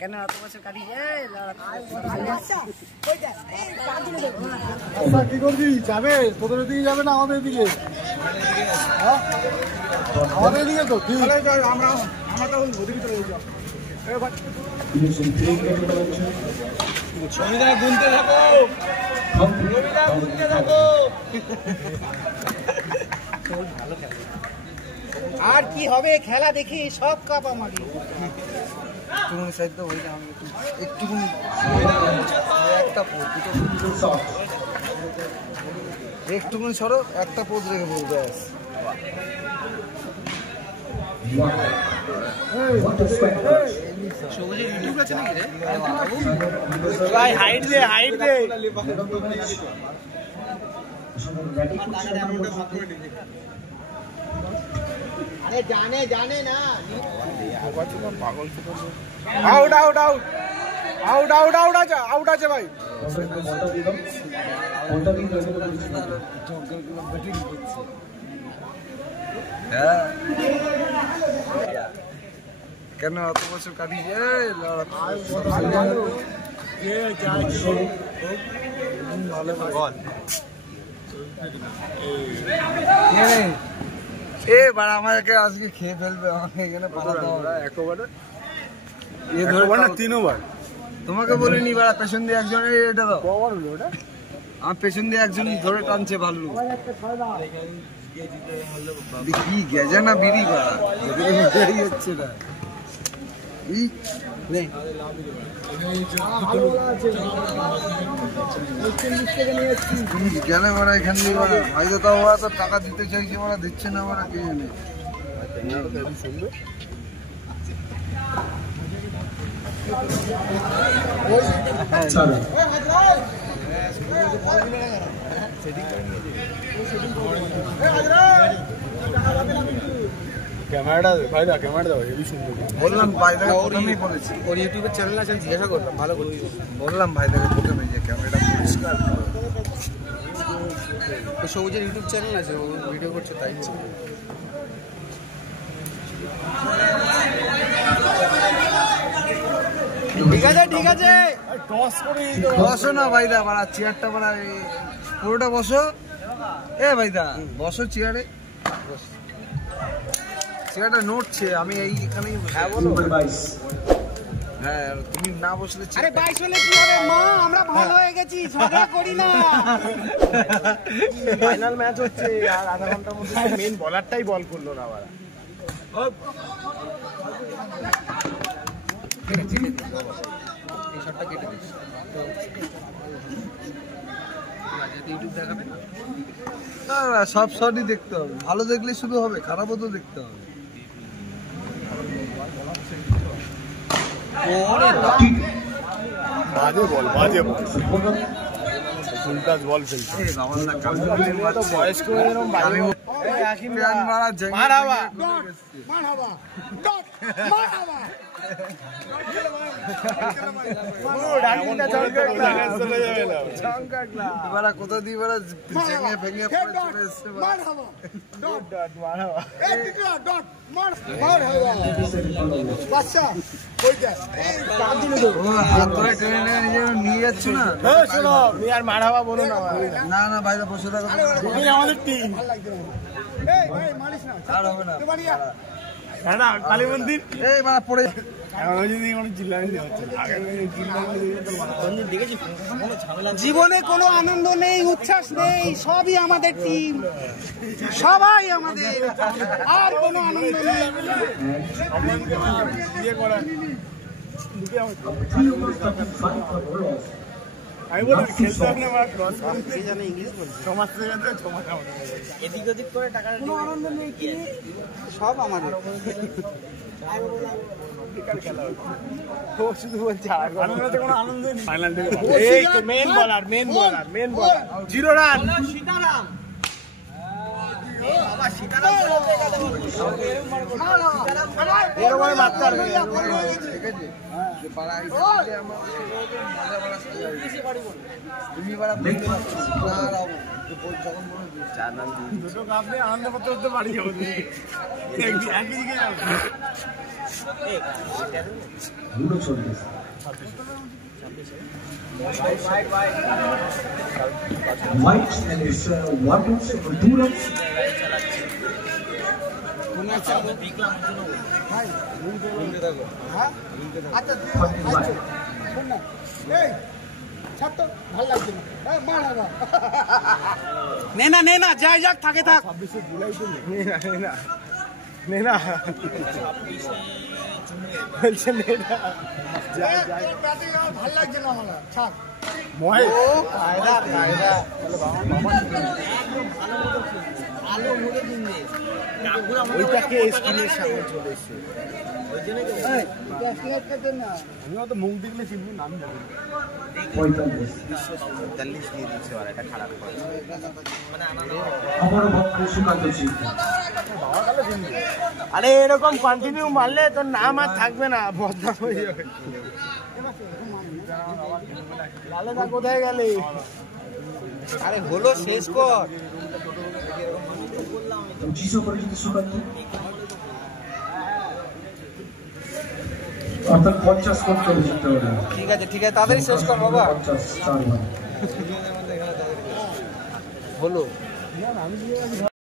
কেন অত বছর কাটিয়ে কি করবি? যাবে তোদের দিকে যাবে না আমাদের দিকে? আমাদের দিকে তো ঠিক আমরা ওদের ভিতরে সমিদা গুনতে থাকো, সমিদা গুনতে থাকো। আর কি হবে খেলা দেখি সব কাপ আমাকে একটুকুনি একটুকুনি সরো, একটা পোজ রেখে বলবে হাইট দে হাইট দে। अरे जाने जाने ना out out out out out out आजा आउट आजा भाई কেন অত বছর কাটিয়ে এবার আমাকে আজকে খেয়ে ফেলবে, আমাকে এখানে তিনবার তোমাকে বলিনি বাড়া, পেছন দিয়ে একজনের এটা দাও। আমার পেছন দিয়ে একজন ধরে টানছে ভাল্লু, কি গেছে না বিড়ি বাড়া হচ্ছে না। কেন মারা এখান দিয়ে হয়তো তাও ওরা তো টাকা দিতে চাইছে, ওরা দিচ্ছে না, ওরা কে জানে। ক্যামেরাটা ভাই দা, ক্যামেরা দাও, হেভি সুন্দর বললাম ভাই দাকে প্রথমেই বলেছি, ওর ইউটিউবের চ্যানেল আছে, জিজ্ঞাসা করলাম ভালো করে বললাম ভাই দাকে প্রথমে যে ক্যামেরাটা পরিষ্কার। তো সবুজের ইউটিউব চ্যানেল আছে, ও ভিডিও করছে তাই ঠিক আছে ঠিক আছে। টস করে বসো না ভাই দা, বাড়া চেয়ারটা বাড়া পুরোটা বসো। এ ভাই দা বসো চেয়ারে, চেয়ারটা নড়ছে, আমি এইখানেই হ্যাঁ তুমি না বসলে। আরে 22 হলে কি হবে মা, আমরা ভালো হয়ে গেছি, ঝগড়া করি না। ফাইনাল ম্যাচ হচ্ছে আর আধা ঘন্টার মধ্যে মেন বলারটাই বল করলো না বাড়া। এই শটটা কেটে দিস, ইউটিউব দেখাবে না। সব শটই দেখতে হবে, ভালো দেখলে শুধু হবে, খারাপও তো দেখতে হবে। বাজে বল, বাজে বল, বল ফেলছে বয়স্ক কোথা দিয়ে ভেঙে ভেঙে চলে এসছে। নিয়ে যাচ্ছ না আর মার হাওয়া বলো না, না না বাইরে বসে থাকো, আমাদের টিম আর হবে না। কালী মন্দির এই মারা পড়ে জীবনে কোনো আনন্দ নেই, উচ্ছ্বাস নেই, সবই আমাদের টিম, সবাই আমাদের, আর কোনো আনন্দ নেই। আমি বলি খেলতে হবে না, এদিক ওদিক করে টাকা, কোনো আনন্দ নেই, কি সব আমাদের। শুধু বলছে কোনো আনন্দ নেই। ফাইনাল থেকে এই তো মেন বলার, মেন বলার, মেন বলার, 0 রান সীতারাম। বাবা সীতারাম এরকম মারতে পারবে, ঠিক আছে যে পাড়া আইছে আমরা মজা বলা তুমি বড় দেখতে পাচ্ছ না। দুটো কাপ দিয়ে আনন্দ করতে করতে বাড়ি যাবো একই দিকে যাবো White and it's one runs for 2 runs. নে না যাই যাক থাকে থাক। 26 জুলাই তো নে না বলছে নে না ভালো লাগছে না আমার থাক। ময় ও কায়দা কায়দা ওইটাকে স্ক্রিনের সামনে চলে এসছে আমিও তো মুখ দেখলে চিনবো নাম জানি 45 দিয়ে দিচ্ছে আর এটা খারাপ করে আমার ভক্ত সুকান্ত সিং আরে এরকম কন্টিনিউ মারলে তোর নাম আর থাকবে না বদনাম হয়ে যাবে লালেদা কোথায় গেলে আরে হলো শেষ কর। 25 করেছে সুকান্ত অর্থাৎ 50 করতে হবে জিততে হবে ঠিক আছে তাড়াতাড়ি শেষ কর বাবা। 50 4 হলো